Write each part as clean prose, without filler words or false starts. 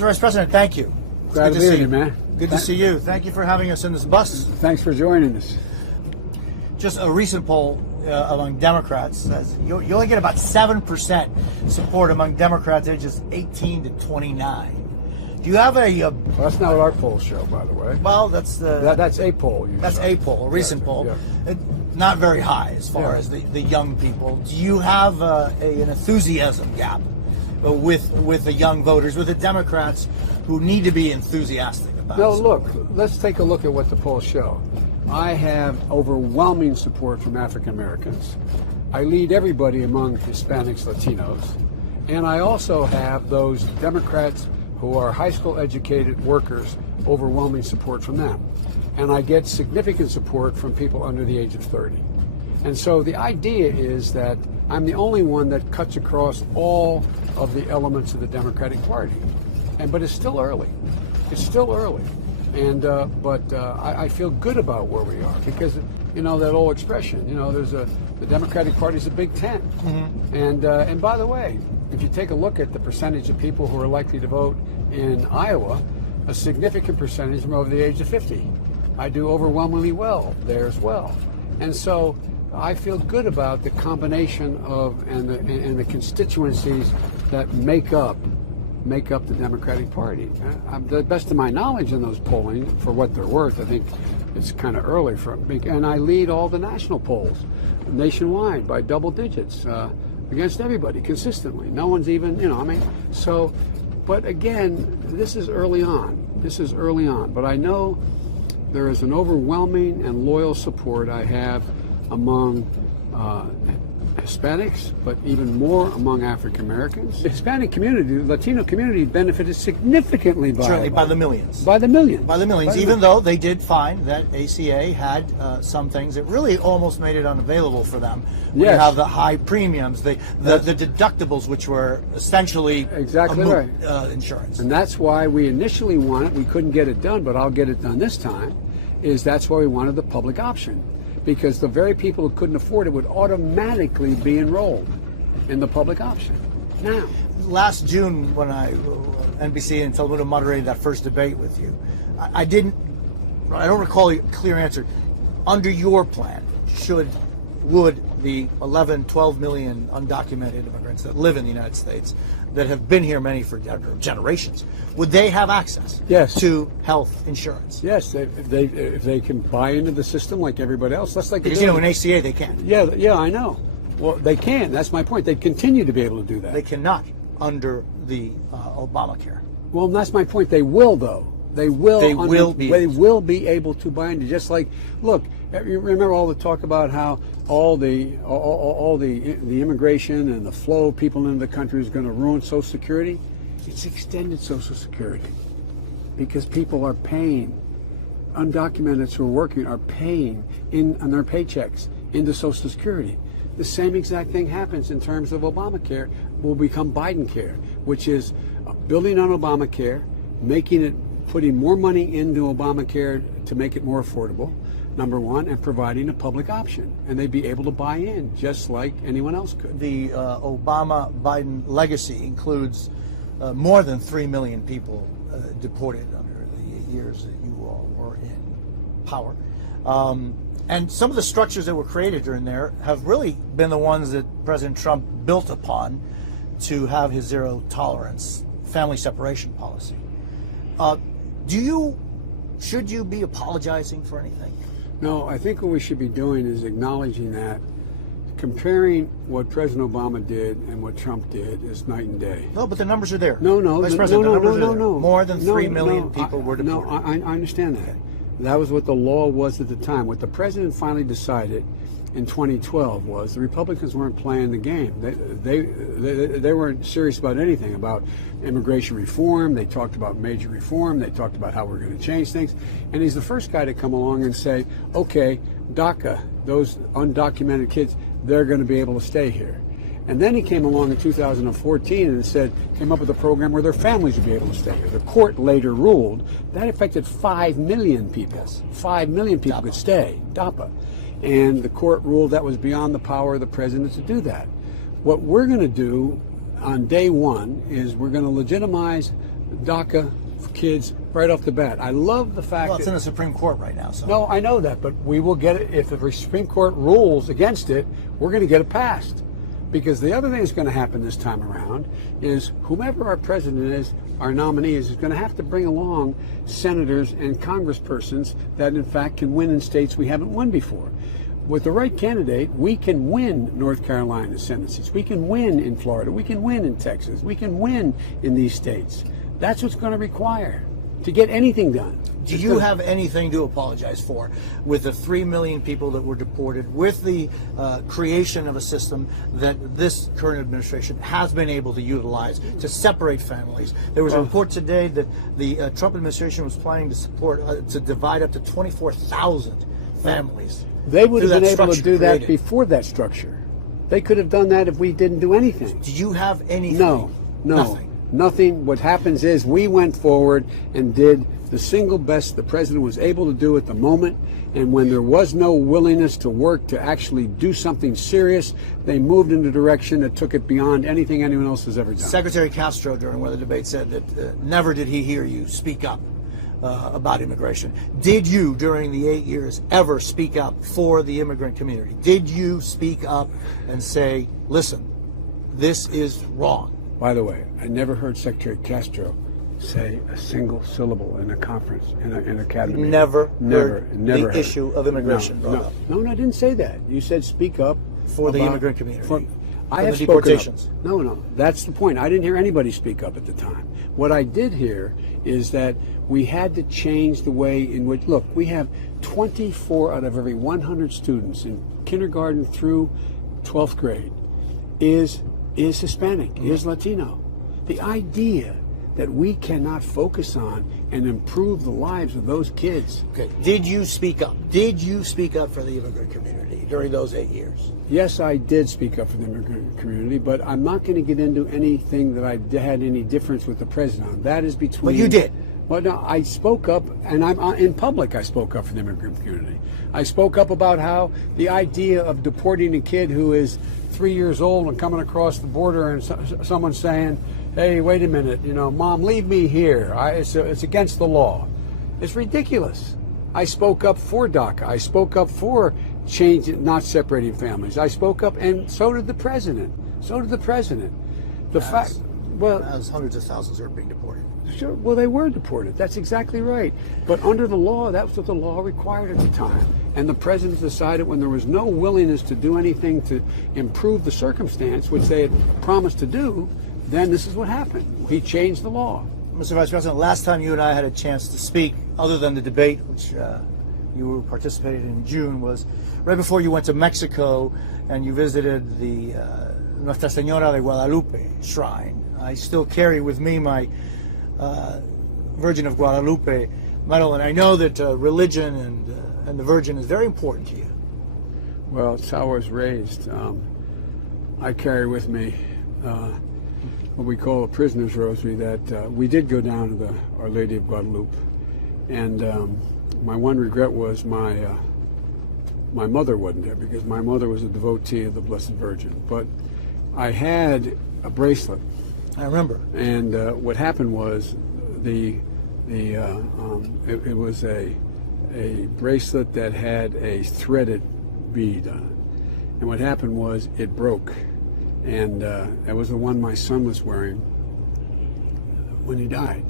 Mr. Vice President, thank you. Glad to be here, man. Good to see you. Thank you for having us in this bus. Thanks for joining us. Just a recent poll among Democrats says you only get about 7% support among Democrats ages 18 to 29. Do you have a? Well, that's not what our polls show, by the way. Well, that's a poll. That's a poll, a recent poll. Yeah. Not very high as far as the young people. Do you have an enthusiasm gap with the young voters, with the Democrats who need to be enthusiastic about it? No, look, let's take a look at what the polls show. I have overwhelming support from African Americans. I lead everybody among Hispanics, Latinos. And I also have those Democrats who are high school educated workers, overwhelming support from them. And I get significant support from people under the age of 30. And so the idea is that I'm the only one that cuts across all of the elements of the Democratic Party. But it's still early. It's still early. And but I feel good about where we are because, you know, that old expression, you know, the Democratic Party is a big tent. Mm-hmm. And by the way, if you take a look at the percentage of people who are likely to vote in Iowa, a significant percentage are over the age of 50. I do overwhelmingly well there as well. And so I feel good about the combination of and the constituencies that make up the Democratic Party. To the best of my knowledge in those polling, for what they're worth, I think it's kind of early for me. And I lead all the national polls nationwide by double digits against everybody consistently. No one's even, you know, I mean, so, but again, this is early on. This is early on. But I know there is an overwhelming and loyal support I have among Hispanics, but even more among African Americans. The Hispanic community, the Latino community benefited significantly by the millions. By the millions. By the millions, even though they did find that ACA had some things that really almost made it unavailable for them. We have the high premiums, the deductibles, which were essentially exactly right. Insurance. And that's why we initially wanted, we couldn't get it done, but I'll get it done this time, that's why we wanted the public option. Because the very people who couldn't afford it would automatically be enrolled in the public option. Now, last June, when NBC and Telemundo moderated that first debate with you, I don't recall a clear answer. Under your plan, would the 11, 12 million undocumented immigrants that live in the United States, that have been here many for generations, would they have access to health insurance? Yes, if they can buy into the system like everybody else. That's like because, you know, in ACA they can't. Yeah, I know. Well, they can. That's my point. They continue to be able to do that. They cannot under the Obamacare. Well, that's my point. They will, though. They will be able to buy into. Just like, look, you remember all the talk about how all the immigration and the flow of people into the country is going to ruin Social Security? It's extended Social Security because people are paying, undocumented who are working are paying on their paychecks into Social Security. The same exact thing happens in terms of Obamacare will become Biden care, which is building on Obamacare, putting more money into Obamacare to make it more affordable, number one, and providing a public option. And they'd be able to buy in just like anyone else could. The Obama-Biden legacy includes more than 3 million people deported under the years that you all were in power. And some of the structures that were created during there have really been the ones that President Trump built upon to have his zero tolerance family separation policy. Should you be apologizing for anything? No, I think what we should be doing is acknowledging that comparing what President Obama did and what Trump did is night and day. No, but the numbers are there. No. More than 3 million people were deported. No, I understand that. That was what the law was at the time. What the president finally decided in 2012 was the Republicans weren't playing the game. They weren't serious about anything, about immigration reform. They talked about major reform. They talked about how we're going to change things. And he's the first guy to come along and say, okay, DACA, those undocumented kids, they're going to be able to stay here. And then he came along in 2014 and came up with a program where their families would be able to stay here. The court later ruled that affected 5 million people. 5 million people could stay, DAPA. And the court ruled that was beyond the power of the president to do that. What we're going to do on day one is we're going to legitimize DACA for kids right off the bat. I love the fact Well, it's that in the Supreme Court right now. So no, I know that, but we will get it if the Supreme Court rules against it. We're going to get it passed, because the other thing that's going to happen this time around is whomever our president is, our nominee is going to have to bring along senators and congresspersons that in fact can win in states we haven't won before. With the right candidate, we can win North Carolina Senate seats. We can win in Florida. We can win in Texas. We can win in these states. That's what's going to require to get anything done. do you have anything to apologize for with the 3 million people that were deported, with the creation of a system that this current administration has been able to utilize to separate families? There was a report today that the Trump administration was planning to support to divide up to 24,000 families. They would have been able to do that created. before that structure. They could have done that if we didn't do anything. Do you have anything? No, nothing. What happens is we went forward and did the single best the president was able to do at the moment, and when there was no willingness to work to actually do something serious, they moved in a direction that took it beyond anything anyone else has ever done. Secretary Castro, during one of the debates, said that never did he hear you speak up about immigration. Did you, during the 8 years, ever speak up for the immigrant community? Did you speak up and say, listen, this is wrong? By the way, I never heard Secretary Castro say a single syllable in a conference, in a cabinet meeting. Never heard the issue of immigration brought up. No, I didn't say that. You said speak up For the immigrant community. I have the spoken deportations. up. No, that's the point. I didn't hear anybody speak up at the time. What I did hear is that we had to change the way in which, look, we have 24 out of every 100 students in kindergarten through 12th grade is Hispanic, is Latino. The idea that we cannot focus on and improve the lives of those kids. Okay. Did you speak up? Did you speak up for the immigrant community during those 8 years? Yes, I did speak up for the immigrant community, but I'm not going to get into anything that I had any difference with the president on. That is between... But you did. Well, no, I spoke up, and I'm in public. I spoke up for the immigrant community. I spoke up about how the idea of deporting a kid who is 3 years old and coming across the border, and someone saying, "Hey, wait a minute, Mom, leave me here. It's against the law." It's ridiculous. I spoke up for DACA. I spoke up for not separating families. I spoke up, and so did the president. As hundreds of thousands are being deported. Sure. Well, they were deported. That's exactly right. But under the law, that was what the law required at the time. And the president decided when there was no willingness to do anything to improve the circumstance, which they had promised to do, then this is what happened. He changed the law. Mr. Vice President, last time you and I had a chance to speak, other than the debate, which you participated in June, was right before you went to Mexico and you visited the Nuestra Señora de Guadalupe shrine. I still carry with me my Virgin of Guadalupe medal, and I know that religion and the Virgin is very important to you. Well, it's how I was raised. I carry with me what we call a prisoner's rosary that we did go down to the Our Lady of Guadalupe, and my one regret was my mother wasn't there, because my mother was a devotee of the Blessed Virgin. But I had a bracelet. I remember. And what happened was it was a bracelet that had a threaded bead on it. And what happened was it broke. And that was the one my son was wearing when he died.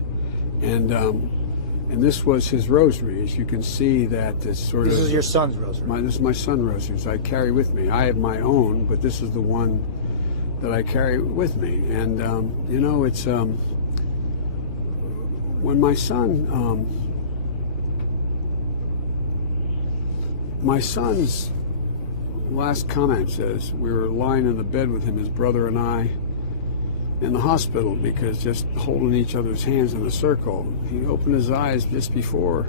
And this was his rosary. As you can see, that it's sort of... This is your son's rosary. This is my son's rosary, so I carry with me. I have my own, but this is the one that I carry with me. And it's when my son's last comment says, we were lying in the bed with him, his brother and I, in the hospital, because just holding each other's hands in a circle. He opened his eyes just before,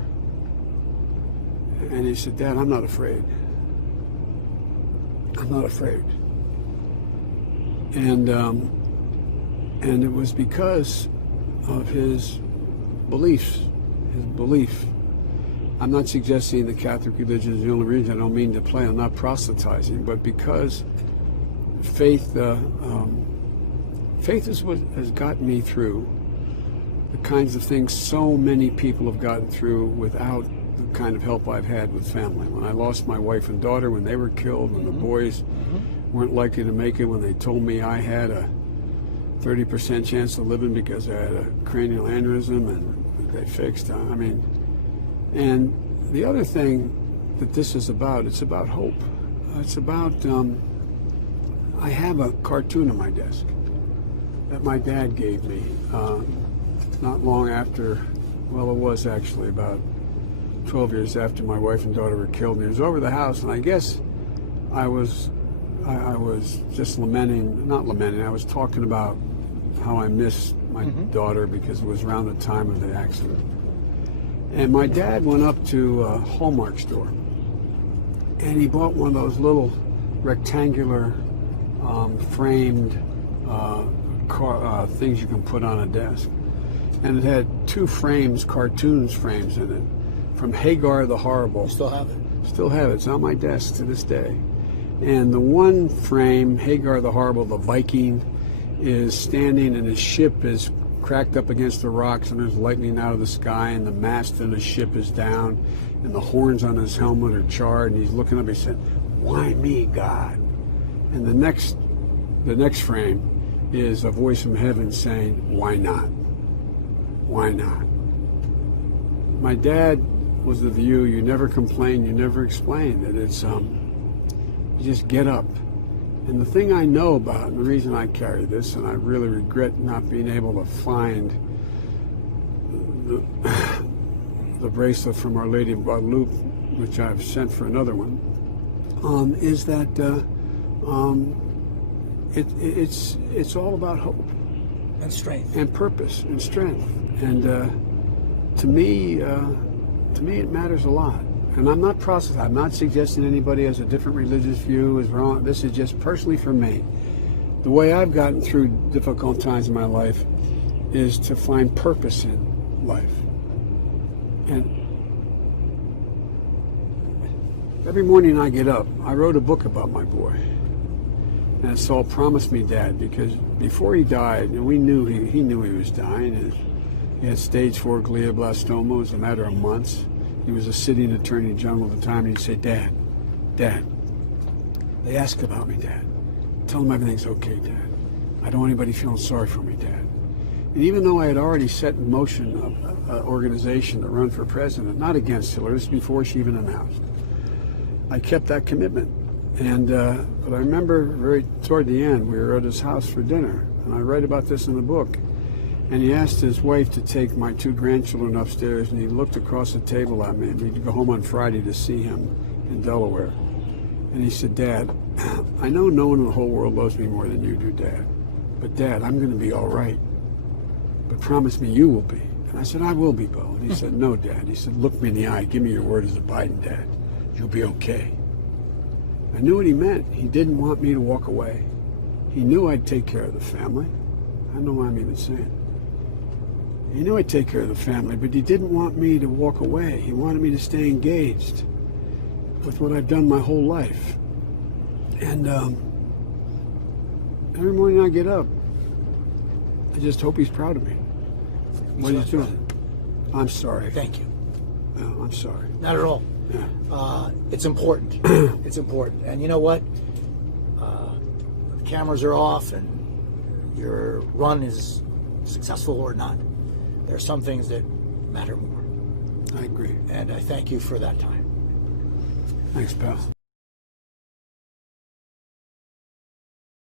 and he said, "Dad, I'm not afraid. I'm not afraid." And it was because of his beliefs, his belief. I'm not suggesting the Catholic religion is the only religion. I don't mean to play. I'm not proselytizing, but because faith is what has gotten me through the kinds of things so many people have gotten through without the kind of help I've had with family. When I lost my wife and daughter, when they were killed, when the boys weren't likely to make it, when they told me I had a 30% chance of living because I had a cranial aneurysm and they fixed, and the other thing that this is about, it's about hope. It's about, I have a cartoon on my desk that my dad gave me not long after, well, it was actually about 12 years after my wife and daughter were killed. And he was over the house, and I guess I was just not lamenting, I was talking about how I missed my daughter because it was around the time of the accident. And my dad went up to a Hallmark store, and he bought one of those little rectangular framed things you can put on a desk. And it had two frames, cartoons frames in it, from Hagar the Horrible. You still have it? Still have it. It's on my desk to this day. And the one frame, Hagar the Horrible, the Viking, is standing and his ship is cracked up against the rocks and there's lightning out of the sky and the mast of the ship is down and the horns on his helmet are charred and he's looking up, he said, "Why me, God?" And the next frame is a voice from heaven saying, "Why not? Why not?" My dad was the view, you never complain, you never explain, that it's you just get up. And the thing I know about, and the reason I carry this, and I really regret not being able to find the bracelet from Our Lady of Guadalupe, which I've sent for another one, is that it's all about hope And strength. and purpose and strength. And to me, it matters a lot. And I'm not suggesting anybody has a different religious view is wrong. This is just personally for me. The way I've gotten through difficult times in my life is to find purpose in life. And every morning I get up, I wrote a book about my boy. And it's called Promise Me, Dad, because before he died, and we knew he knew he was dying, and he had stage 4 glioblastoma. It was a matter of months. He was a sitting attorney general at the time, and he'd say, Dad, they ask about me, Dad. Tell them everything's okay, Dad. I don't want anybody feeling sorry for me, Dad. And even though I had already set in motion an organization to run for president, not against Hillary, this was before she even announced, I kept that commitment. And but I remember toward the end, we were at his house for dinner, and I write about this in the book. And he asked his wife to take my 2 grandchildren upstairs, and he looked across the table at me, and he'd go home on Friday to see him in Delaware. And he said, "Dad, I know no one in the whole world loves me more than you do, Dad. But Dad, I'm going to be all right. But promise me you will be." And I said, "I will be, Bo." And he said, "No, Dad." He said, "Look me in the eye. Give me your word as a Biden dad. You'll be okay." I knew what he meant. He didn't want me to walk away. He knew I'd take care of the family. I don't know why I'm even saying it. He knew I'd take care of the family, but he didn't want me to walk away. He wanted me to stay engaged with what I've done my whole life. And every morning I get up, I just hope he's proud of me. What he's doing. I'm sorry. Thank you. No, I'm sorry. Not at all. Yeah. It's important. It's important. And you know what? The cameras are off and your run is successful or not. There are some things that matter more. I agree. And I thank you for that time. Thanks, pal.